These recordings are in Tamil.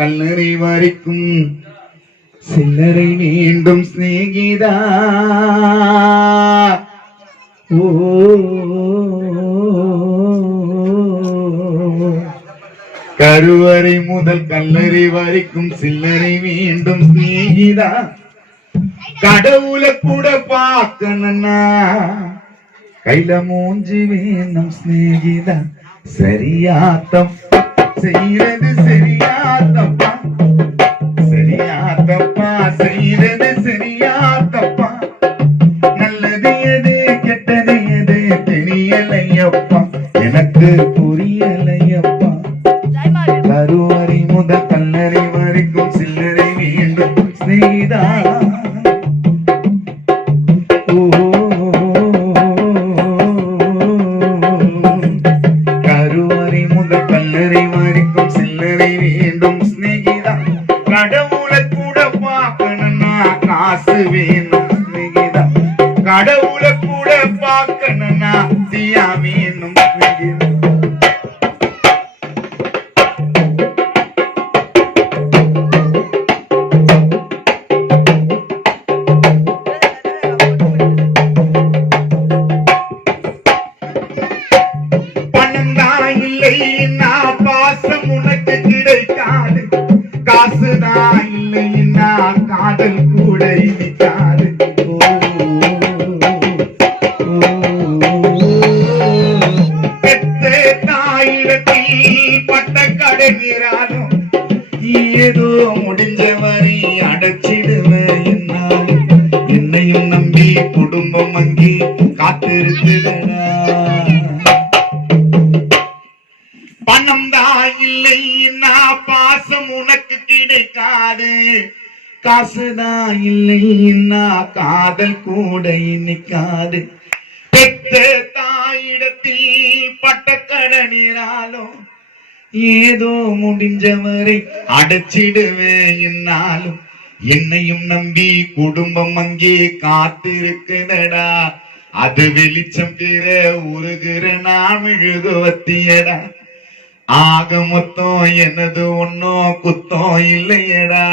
கல்லறை வரைக்கும் சில்லறை மீண்டும் சிநேகிதா. ஓ கருவறை முதல் கல்லறை வரைக்கும் சில்லறை மீண்டும் சிநேகிதா. கடவுளை கூட பார்க்கணும்னா கையில மூஞ்சி வேணும் சிநேகிதா. சரியா தப்பா செய்யறது, சரியா தப்பா, சரியா தப்பா செய்யறது, சரியா தப்பா, நல்லது எது கெட்டது எது தெரியலையப்பா, எனக்கு புரியலையப்பா. கருவறை முதல் கல்லறை வரைக்கும் சில்லறை வேண்டும் சிநேகிதா. கருவறை முதல் கல்லறை வரைக்கும் சில்லறை வேண்டும் சிநேகிதா. கடவுளை கூட பார்க்கணும்னா காசு வேணும் சிநேகிதா. கடவுளை கூட பார்க்கணும்னா தியா வேணும் சிநேகிதா. பாசம் உனக்கு கிடைக்காது, காசுதான் இல்லைன்னா காதல் கூட இனிக்காது. பெற்ற தாயிடத்தில் பட்ட கடகிறாலும் ஏதோ முடிஞ்சவரை அடைச்சிடுவேன் என்னால். என்னையும் நம்பி குடும்பம் அங்கே காத்திருக்குதடா. பணம் தான் இல்லைன்னா பாசம் உனக்கு கிடைக்காது, காசுதான் இல்லைன்னா காதல் கூட இனிக்காது. பெற்ற தாயிடத்தில் பட்ட கடனிராலும் ஏதோ முடிஞ்சவரை அடைச்சிடுவேன் என்னாலும். என்னையும் நம்பி குடும்பம் அங்கே காத்திருக்குதடா. அது வெளிச்சம் பெற உருகிற நான் மெழுகுவர்த்தியடா. ஆக மொத்தம் எனது ஒன்னும் குத்தம் இல்லையடா.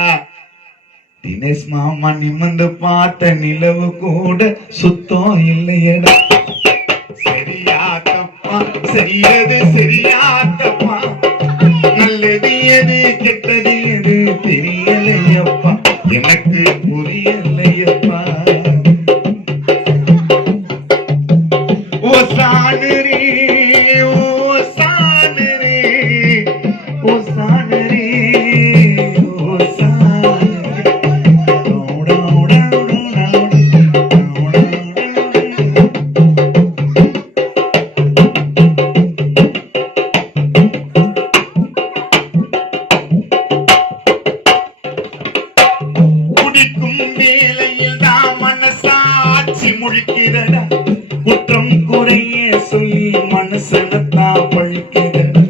தினேஷ் மாமா நிமிர்ந்து பார்த்த நிலவு கூட சுத்தம் இல்லையடா. சரியா தப்பா செய்யறது, சரியா தப்பா, நல்லது எது கெட்டது எது தெரியலையப்பா, எனக்கு புரியலையப்பா. ஓ சானரே, ஓ சானரே, ஓ சானரே, ஓ சானரே. குடிக்கும் வேளையில் தான் மனசாட்சி முழிக்கிறடா. குற்றம் குறைய சொல்லி மனசனத்தான் பழிக்கிறடா.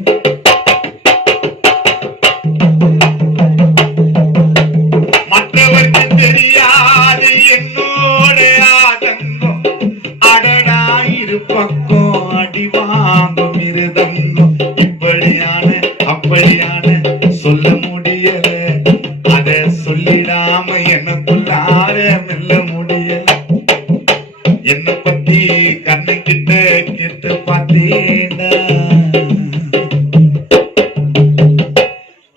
மற்றவருக்கு தெரியாது என்னோட ஆதங்கம். அடடா இரு பக்கம் அடி வாங்கும் இருதங்கம். இப்படியான அப்படியான சொல்ல முடியல, அத சொல்லிடாம எனக்குள்ளார மெல்ல முடியல. என்ன பத்தி கண்ணு கிட்ட கேட்டு பார்த்தேடா.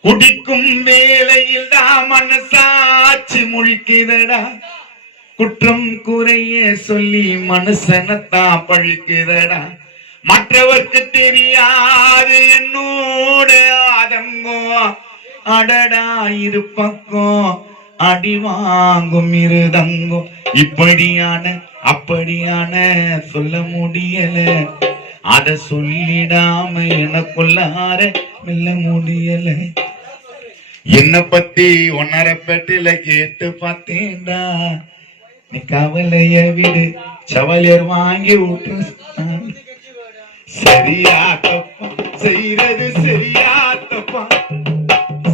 குடிக்கும் வேளையில் தான் மனசாட்சி முழிக்கிறடா. குற்றம் குறைய சொல்லி மனுஷனத்தான் பழிக்கிறடா. மற்றவர்க்கு தெரியாது என்னோட ஆதங்கம். அடடா இரு பக்கம் அடி வாங்கும் இருதங்கம். இப்படியான அப்படியான சொல்ல முடியல, அத சொல்லிடாம எனக்குள்ளார மெல்ல முடியல. என்ன பத்தி ஒன்னரைப்பேட்டில கேட்டு பார்த்தேன்டா. நீ கவலைய விடு, சவலியர் வாங்கி விட்டு. சரியா தப்பா செய்யறது, சரியா தப்பா,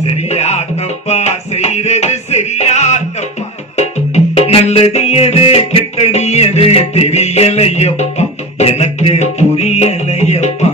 சரியா தப்பா செய்யறது, சரியா தப்பா, நல்லது எது கெட்டது எது தெரியலையப்பா, எனக்கு புரியலையப்பா.